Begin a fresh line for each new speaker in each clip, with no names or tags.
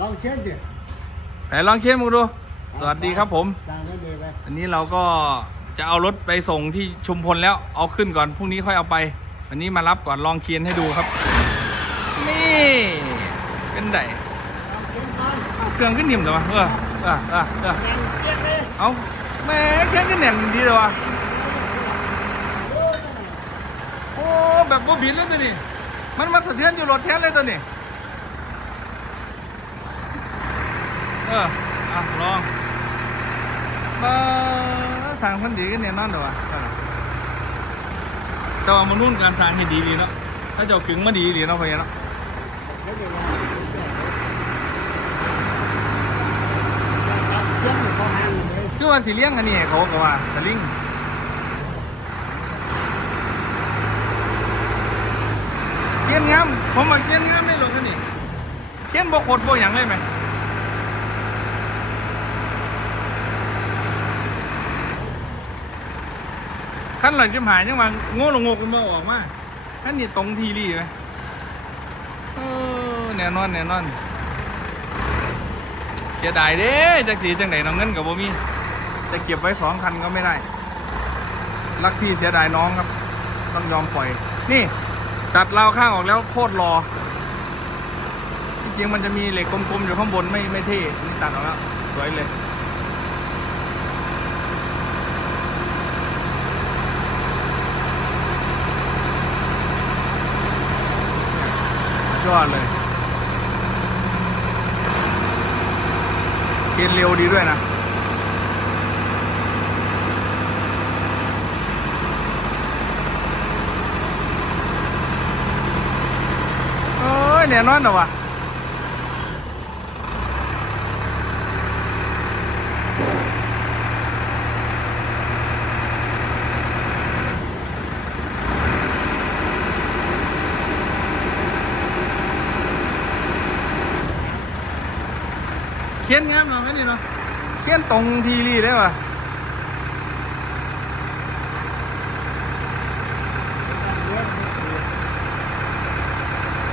ลองเช็ดดิ
ไหนลองเช็คมาดู สวัสดีครับผม
ดังไม่ดีไป
อันนี้เราก็จะเอารถไปส่งที่ชุมพลแล้วเอาขึ้นก่อนพรุ่งนี้ค่อยเอาไปวันนี้มารับก่อนลองเคียนให้ดูครับ นี่เป็นได
ลองเช็ดก่อน
เครื่องขึ้นนิ่มแต่ว่าเออเออเออเออ
ดังเช็ดเลย
เอาแหม่เครื่องขึ้นแน่นดีเลยวะโอ้แบบบ่บินแล้วตัวนี้มันมาสะเทือนอยู่รถแท้เลยตัวนี้ เอออะลองมาสั่งพันดีกันเนี่ยนอนเดี๋ยววะแต่ว่ามันนุ่นการสั่งให้ดีดีเนาะถ้าเจ้าขึงมาดีดีเนาะพะยเนาะ
เช็ดเลยเช็ดอยู่เขาห่างเลย
คือว่าสีเลี้ยงอันนี้เขาก็ว่าสลิงเกี้ยนงามผมมาเกี้ยนงามไม่หรอกนี่เกี้ยนบ่โคตรบ่หยังเลยไหม ขั้นหลังจะหายยังว่าโง่ลงงกมันบ่ออกมาขั้นนี้ตรงทีรีไหมเออแน่นอนแน่นอนเสียดายเด้จักสีจังไหนน้องเงินกับบ่มี จะเก็บไว้สองคันก็ไม่ได้ รักพี่เสียดายน้องครับ ต้องยอมปล่อย นี่ ตัดราวข้างออกแล้วโคตรรอจริงมันจะมีเหล็กกลมๆอยู่ข้างบนไม่ไม่เท่นี่ตัดออกแล้วสวยเลย ยอดเลยเกณฑ์เร็วดีด้วยนะเอ้ยแน่นอนเหรอวะ เขียนงามหน่อยไหมนี่เนาะเขียนตรงทีรีได้ปะ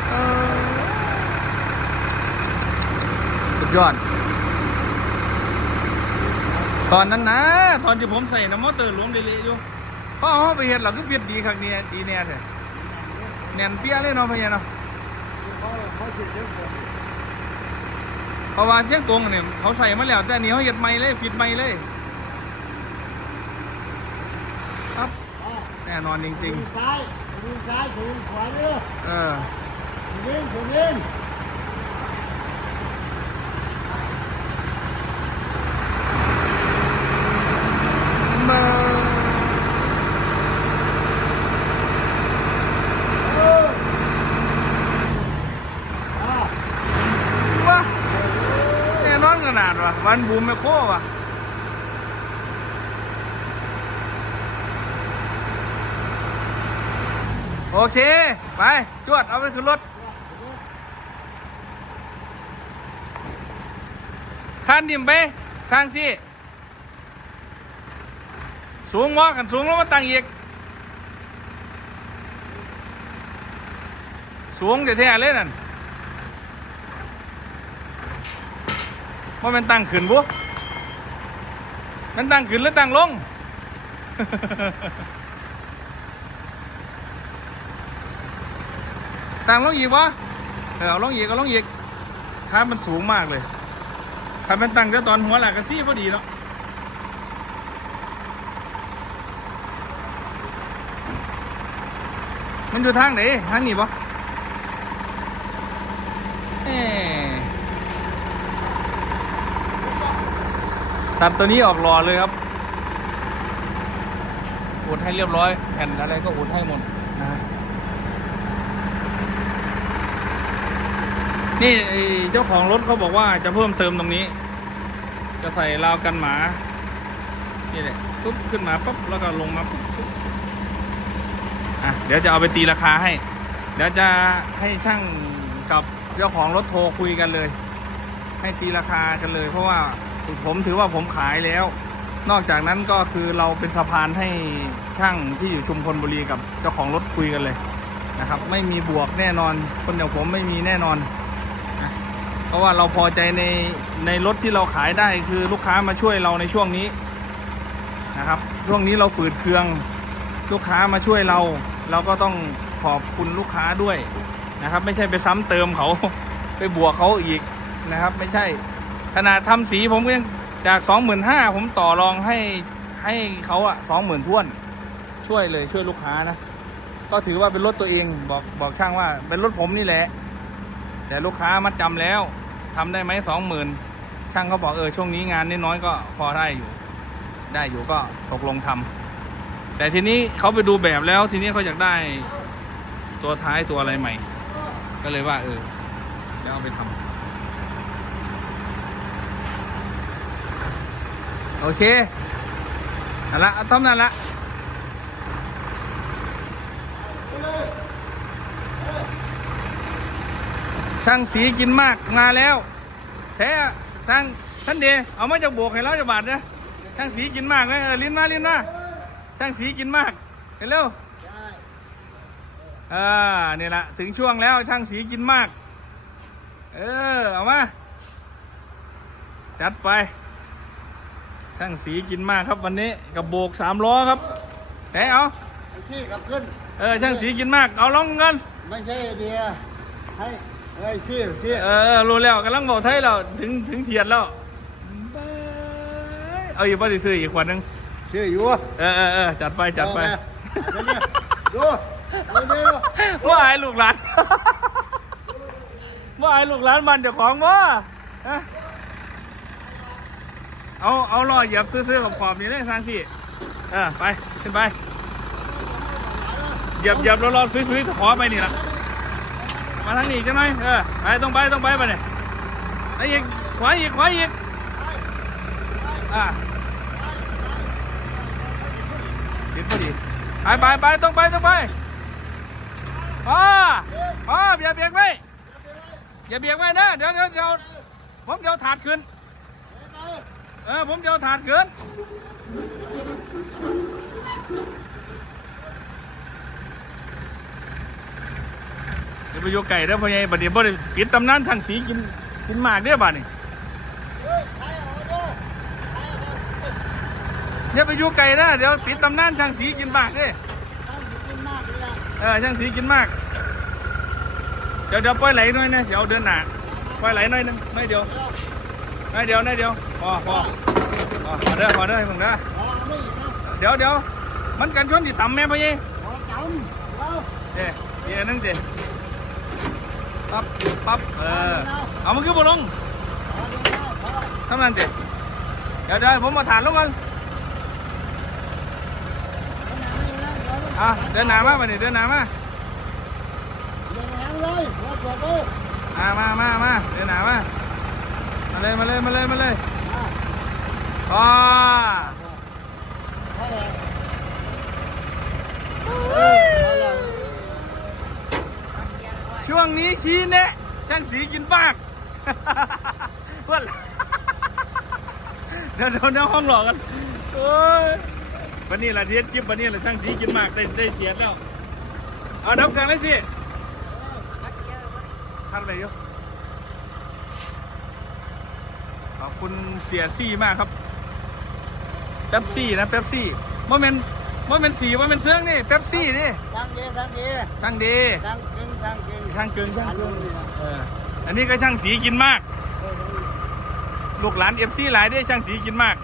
เออสุดยอด ตอนนั้นนะ ตอนที่ผมใส่น้ำมอเตอร์ลวมเละๆอยู่พ่อเขาไปเห็นเราก็เพียดดีครั้งนี้ดีแน่เถอะแน่นเปี้ยเลยเนาะพะยะเนาะ
เขาเขาะ
เพราะว่าเชียงตรงเนี่ยเขาใส่มาแล้ว แต่อันนี้เขาเห็ดใหม่เลยฟิตใหม่เลย ครับ
อ่า
แน่นอนจริง
ถึงซ้ายถึงซ้ายถึงขวาเยอะ
ๆเออ
ถึงยิงถึงยิง
มา
เอออ่า
ว้าแน่นอนข นาดวะวันบูมไม่โค้วะโอเค ไป จวด เอาไปขึ้นรถข้นดิ่มไปข้างสิสูงวะกันสูงแล้วมาตั้งอีก สูงจะแท้ๆเลยนั่น ว่ามันตั้งขึ้นบุมันตั้งขึ้นหรือตั้งลง ตั้งลงอีกวะเออเอาลงอีกเอาลงอีกขามันสูงมากเลยถ้ามันตั้งจะตอนหัวหลักกระซี่พอดีเนาะมันอยู่ทางไหนทางนี้ปะเอ๊ ตัดตัวนี้ออกรอเลยครับอุดให้เรียบร้อย แผ่นอะไรก็อุดให้หมดนี่เจ้าของรถเขาบอกว่าจะเพิ่มเติมตรงนี้ จะใส่ราวกันหมา นี่แหละปุ๊บขึ้นมาปุ๊บแล้วก็ลงมาปุ๊บปุ๊บอะเดี๋ยวจะเอาไปตีราคาให้ เดี๋ยวจะให้ช่างกับเจ้าของรถโทรคุยกันเลย ให้ตีราคากันเลยเพราะว่า ผมถือว่าผมขายแล้ว นอกจากนั้นก็คือเราเป็นสะพานให้ช่างที่อยู่ชุมพลบุรีกับเจ้าของรถคุยกันเลยนะครับ ไม่มีบวกแน่นอน คนอย่างผมไม่มีแน่นอนนะราะว่าเราพอใจในในรถที่เราขายได้คือลูกค้ามาช่วยเราในช่วงนี้นะครับ ช่วงนี้เราฝืดเคือง ลูกค้ามาช่วยเรา เราก็ต้องขอบคุณลูกค้าด้วยนะครับ ไม่ใช่ไปซ้ำเติมเขาไปบวกเขาอีกนะครับ ไม่ใช่ ขนาดทำสีผมก็ยังจากสองหมื่นห้าผมต่อรองให้ให้เขาอะสองหมื่นท้วน ช่วยเลยช่วยลูกค้านะ ก็ถือว่าเป็นรถตัวเองบอกบอกช่างว่า เป็นรถผมนี่แหละ แต่ลูกค้ามัดจำแล้วทำได้ไหมสองหมื่นช่างเขาบอกเออช่วงนี้งานน้อยก็พอได้อยู่ ได้อยู่ก็ตกลงทำแต่ทีนี้เขาไปดูแบบแล้ว ทีนี้เขาอยากได้ตัวท้ายตัวอะไรใหม่ ก็เลยว่า เออจะเอาไปทำ โอเคนั่นละเอาทำนั่นละช่างสีกินมากมาแล้วแท้อะช่างท่านเดเอามาจากโบกให้เราจะบาทนะช่างสีกินมากเลยเออลิ้นมาลิ้นมาช่างสีกินมากเห็นเร็ว
ได้
อ่านี่แหละถึงช่วงแล้วช่างสีกินมาก เออ เอามา จัดไป ช่างสีกินมากครับวันนี้กับโบกสามล้อครับแท้เอา
ไอ้ที่ขับขึ้น
เออช่างสีกินมากเอาลองกัน
ไม่ใช่ไอเดียให้ไอ้ที่ที่
เออรู้แล้วกำลังบอกไทยเราถึงถึงเทียนแล้วเอาอีกป่ะสิซื้ออีกขวดหนึง
ชื่ออยู่
เออเออเออจัดไปจัดไป
เอาเนี่ยดูดูดู
ว่าไอ้ลูกหลานว่าไอ้ลูกหลานมันเจ้าของว่า เอาเอาล่อเหยียบซื้อๆกับขอบนี่เลยทางที่เออไปขึ้นไปเหยียบเหยียบรอๆซื้อๆขอไปนี่ละมาทางนี้ใช่ไหมเออไปต้องไปต้องไปไปเนี่ยไปอีกขวาอีกขวาอีกอะติดพอดีไปไปไปต้องไปต้องไปพ่อพ่ออย่าเบียกไว้อย่าเบียกไว้นะเดี๋ยวเดี๋ยวเดี๋ยวผมเดี๋ยวถาดขึ้น เออผมเดี๋ยวถาดขึ้นเดี๋ยวไปโยไก่เด้อพ่อใหญ่บัดนี้บ่ได้ปิดตำนานทางสีกินกินหมากเด้อบัดนี้อย่าไปอยู่ไก่นะเดี๋ยวปิดตำนานทางสีกินหมากเด้อ
ตั้งอยู่ขึ้นมากเลยล่ะ
เออช่างสีกินมาก เดี๋ยวเดี๋ยวปล่อยไหลหน่อยนะเดี๋ยวเอาเดินหนาปล่อยไหลหน่อยหนึงไม่เดียวไม่เดียวไม่เดียว พอพอพอพอเด้อพอเด้อให้มึงเด้อ
รอไม่อีกนะ
เดี๋ยวเดี๋ยวมันกันชนที่ต่ำแม่พ่อยี่
รอจำเรา
เดี๋ยวเดี๋ยวนึงเดี๋ยวปั๊บปั๊บเออเอามันขึ้นบนลง
รอดูแล้วรอ
ทำนั่นเดี๋ยวเดี๋ยวเดี๋ยวผมมาฐานลงก่อนอะเดินหนามาไปนี่เดินหนามา
อย่างนั้นเลยรอจบเลย
มามามามาเดินหนามามาเลยมาเลยมาเลยมาเลย
อ๋
อช่วงนี้ขี้เนะช่างสีกินมากเพื่อนเดี๋ยวเดี๋ยวเดี๋ยวห้องหลอกกันโอ้ยวันนี้แหละเทียนคลิปวันนี้แหละช่างสีกินมากได้ได้เทียนแล้ว เอาดับกันเลยสิคันอะไรอยู่ขอบคุณเสียซี่มากครับ ป๊ปซี่นะเป๊ปซี่โมเมนโมเมนสีโมเมนเสื้องนี่เป๊ปซี่นี่
ทางเดีทางเดี
ช่างดี
ทางกึ่งทางกึ่ง
ช่างเกินช่างเกิน
นี่นะ
เอออันนี้ก็ช่างสีกินมาก
เออ
ลูกหลานเอฟซีหลายได้ช่างสีกินมาก